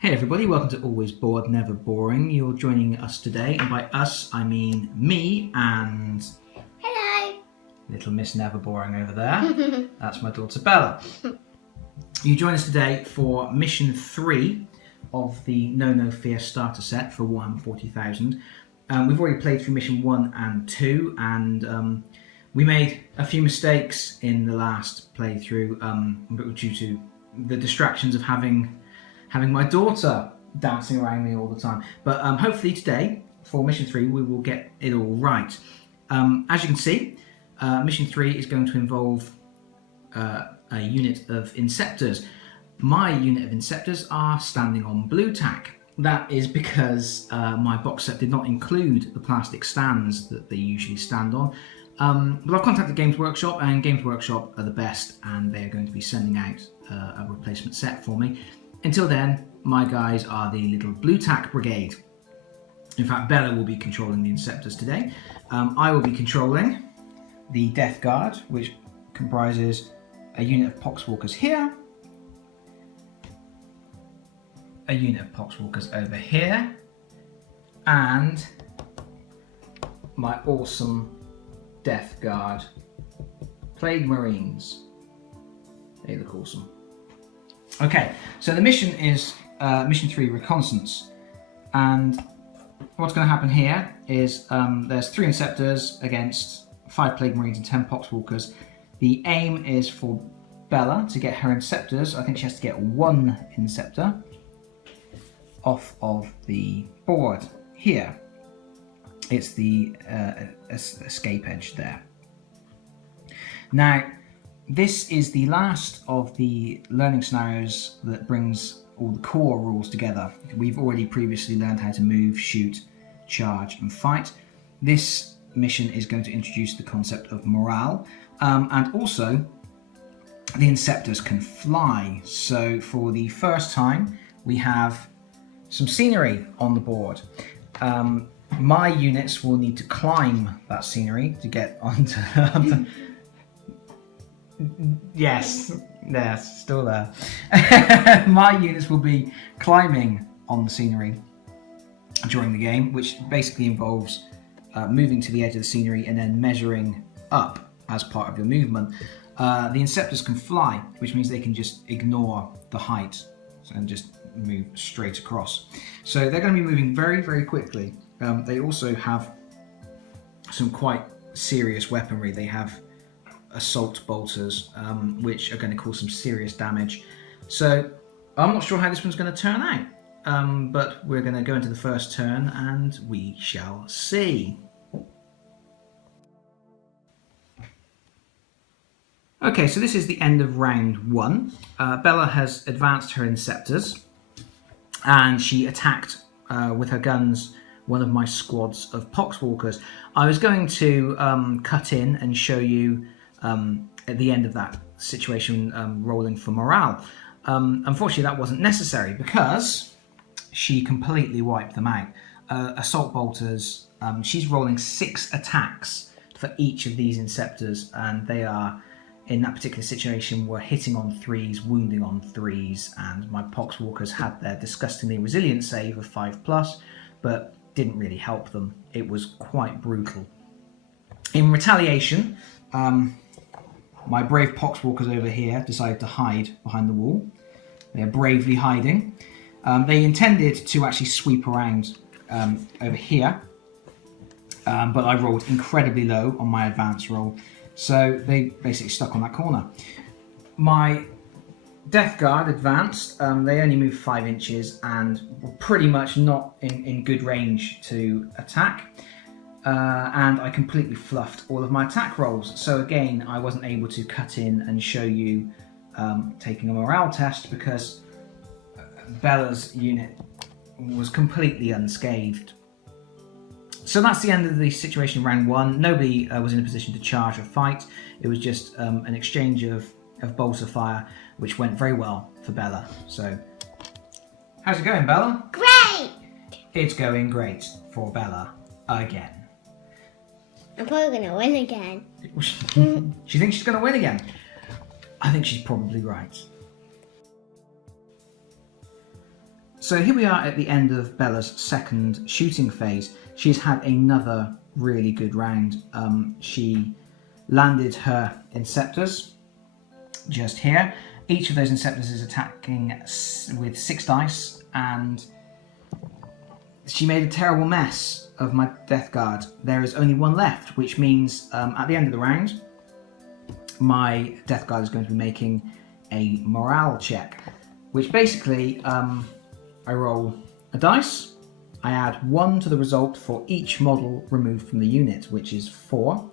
Hey everybody, welcome to Always Bored, Never Boring. You're joining us today, and by us I mean me and... Hello! Little Miss Never Boring over there. That's my daughter Bella. You join us today for Mission 3 of the No Fear starter set for Warhammer 40,000. We've already played through Mission 1 and 2, and we made a few mistakes in the last playthrough, due to the distractions of having my daughter dancing around me all the time. But hopefully today, for Mission 3, we will get it all right. As you can see, Mission 3 is going to involve a unit of inceptors. My unit of inceptors are standing on blue tack. That is because my box set did not include the plastic stands that they usually stand on. But I've contacted Games Workshop, and Games Workshop are the best, and they're going to be sending out a replacement set for me. Until then, my guys are the little blue tack brigade. In fact, Bella will be controlling the inceptors today. I will be controlling the Death Guard, which comprises a unit of Poxwalkers here, a unit of Poxwalkers over here, and my awesome Death Guard Plague Marines. They look awesome. Okay, so the mission is Mission 3 Reconnaissance, and what's going to happen here is there's 3 Inceptors against 5 Plague Marines and 10 Poxwalkers. The aim is for Bella to get her Inceptors. I think she has to get 1 Inceptor off of the board here. It's the escape edge there. Now, this is the last of the learning scenarios that brings all the core rules together. We've already previously learned how to move, shoot, charge, and fight. This mission is going to introduce the concept of morale, and also the Inceptors can fly. So for the first time, we have some scenery on the board. My units will need to climb that scenery to get onto... Yes, still there. My units will be climbing on the scenery during the game, which basically involves moving to the edge of the scenery and then measuring up as part of your movement. The Inceptors can fly, which means they can just ignore the height and just move straight across. So they're going to be moving very, very quickly. They also have some quite serious weaponry. They have assault bolters, which are going to cause some serious damage. So I'm not sure how this one's going to turn out, but we're going to go into the first turn and we shall see. Okay, so this is the end of round 1. Bella has advanced her Inceptors, and she attacked with her guns one of my squads of Poxwalkers. I was going to cut in and show you at the end of that situation rolling for morale. Unfortunately, that wasn't necessary because she completely wiped them out. Assault bolters, she's rolling 6 attacks for each of these Inceptors, and they are, in that particular situation, were hitting on 3s, wounding on 3s, and my Poxwalkers had their disgustingly resilient save of 5+, but didn't really help them. It was quite brutal. In retaliation, my brave Poxwalkers over here decided to hide behind the wall. They are bravely hiding. They intended to actually sweep around over here, but I rolled incredibly low on my advance roll, so they basically stuck on that corner. My Death Guard advanced. They only moved 5 inches and were pretty much not in good range to attack. And I completely fluffed all of my attack rolls. So again, I wasn't able to cut in and show you taking a morale test because Bella's unit was completely unscathed. So that's the end of the situation in round 1. Nobody was in a position to charge or fight. It was just an exchange of bolter fire, which went very well for Bella. So, how's it going, Bella? Great! It's going great for Bella again. I'm probably going to win again. She thinks she's going to win again. I think she's probably right. So here we are at the end of Bella's second shooting phase. She's had another really good round. She landed her inceptors just here. Each of those inceptors is attacking with 6 dice, and she made a terrible mess of my Death Guard. There is only 1 left, which means at the end of the round, my Death Guard is going to be making a morale check, which basically I roll a dice, I add 1 to the result for each model removed from the unit, which is 4.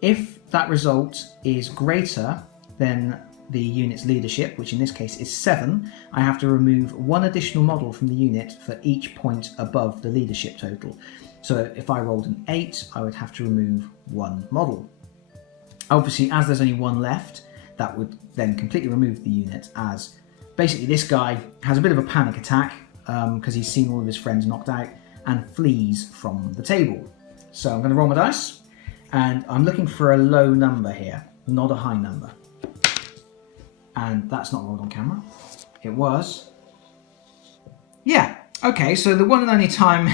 If that result is greater than the unit's leadership, which in this case is 7, I have to remove 1 additional model from the unit for each point above the leadership total. So if I rolled an 8, I would have to remove 1 model. Obviously, as there's only 1 left, that would then completely remove the unit, as basically this guy has a bit of a panic attack because he's seen all of his friends knocked out and flees from the table. So I'm going to roll my dice, and I'm looking for a low number here, not a high number. And that's not rolled on camera. It was. Yeah, okay, so the one and only time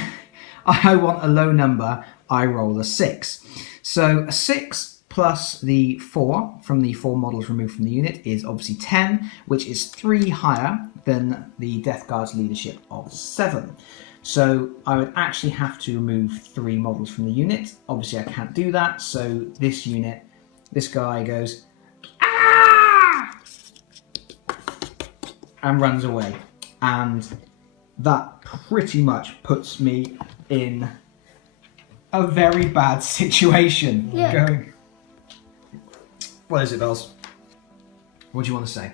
I want a low number, I roll a 6. So a 6 plus the 4 from the 4 models removed from the unit is obviously 10, which is 3 higher than the Death Guard's leadership of 7. So I would actually have to remove 3 models from the unit. Obviously I can't do that, so this unit, this guy goes, "Ah!" and runs away. And that pretty much puts me in a very bad situation. Yeah. Going, what is it, Bells? What do you want to say?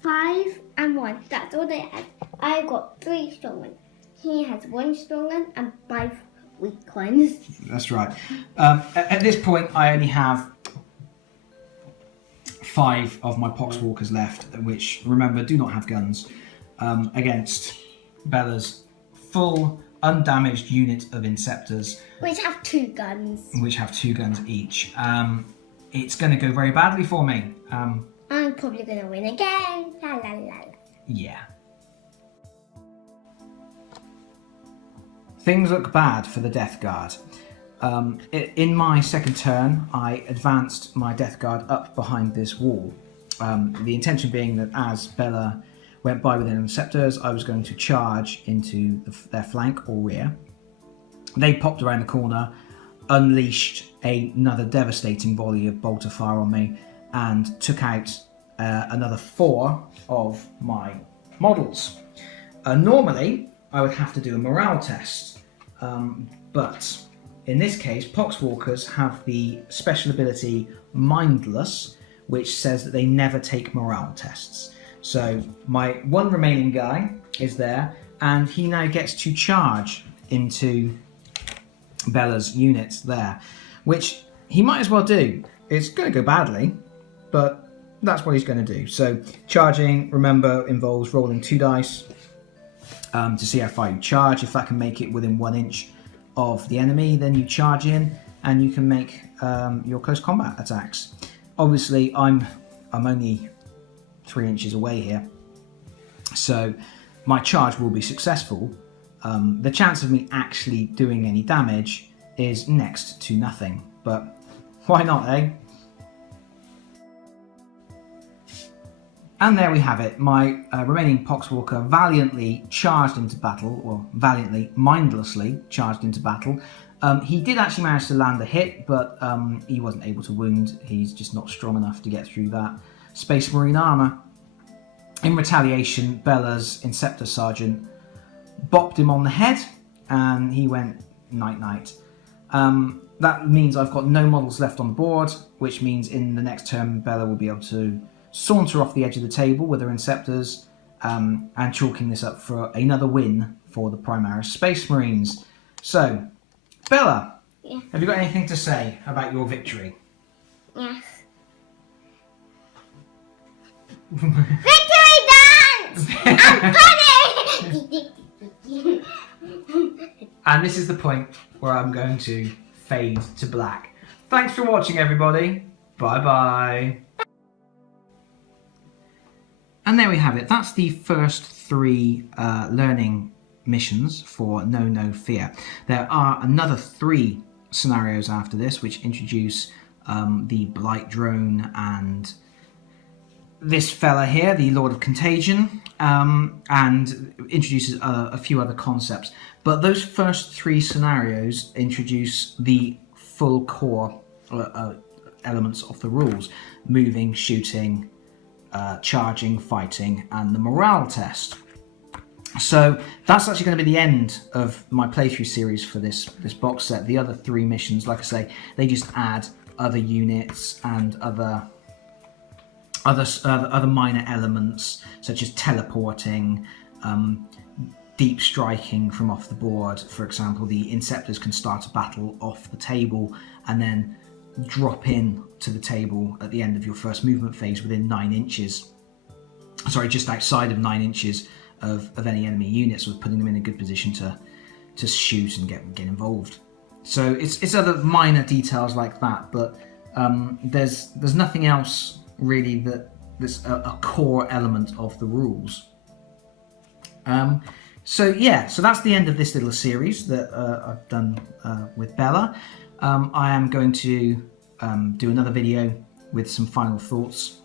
5 and 1. That's all they had. I got 3 strong ones. He has 1 strong one and 5 weak ones. That's right. At this point, I only have 5 of my Poxwalkers left, which, remember, do not have guns, against Bella's full, undamaged unit of Inceptors. Which have 2 guns. Which have 2 guns each. It's going to go very badly for me. I'm probably going to win again. La la la la. Yeah. Things look bad for the Death Guard. In my second turn, I advanced my Death Guard up behind this wall. The intention being that as Bella went by with their Inceptors, I was going to charge into their flank or rear. They popped around the corner, unleashed another devastating volley of bolter fire on me, and took out another 4 of my models. Normally, I would have to do a morale test, but in this case, Poxwalkers have the special ability Mindless, which says that they never take morale tests. So my one remaining guy is there, and he now gets to charge into Bella's units there, which he might as well do. It's going to go badly, but that's what he's going to do. So charging, remember, involves rolling 2 dice to see how far you charge. If that can make it within 1 inch of the enemy, then you charge in and you can make your close combat attacks. Obviously, I'm only 3 inches away here, so my charge will be successful. The chance of me actually doing any damage is next to nothing, but why not, eh? And there we have it. My remaining Poxwalker valiantly charged into battle, or valiantly, mindlessly charged into battle. He did actually manage to land a hit, but he wasn't able to wound. He's just not strong enough to get through that Space Marine armour. In retaliation, Bella's Inceptor Sergeant bopped him on the head, and he went night-night. That means I've got no models left on the board, which means in the next turn, Bella will be able to saunter off the edge of the table with her Inceptors, and chalking this up for another win for the Primaris Space Marines. So, Bella, Yeah. have you got anything to say about your victory? Yes. Victory dance! I'm funny! And this is the point where I'm going to fade to black. Thanks for watching, everybody. Bye-bye. And there we have it. That's the first 3 learning missions for Know No Fear. There are another 3 scenarios after this which introduce the Blight Drone and this fella here, the Lord of Contagion, and introduces a few other concepts. But those first 3 scenarios introduce the full core elements of the rules: moving, shooting, charging, fighting, and the morale test. So that's actually going to be the end of my playthrough series for this box set. The other 3 missions, like I say, they just add other units and other minor elements, such as teleporting, deep striking from off the board. For example, the inceptors can start a battle off the table and then drop in to the table at the end of your first movement phase within 9 inches. Sorry, just outside of 9 inches of any enemy units, with putting them in a good position to shoot and get involved. So it's other minor details like that, but there's nothing else really that's a core element of the rules. So that's the end of this little series that I've done with Bella. I am going to do another video with some final thoughts,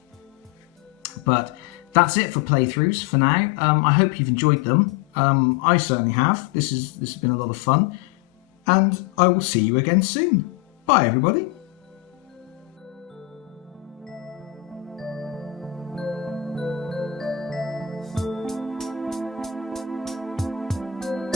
but that's it for playthroughs for now. I hope you've enjoyed them. I certainly have. This has been a lot of fun, and I will see you again soon. Bye everybody.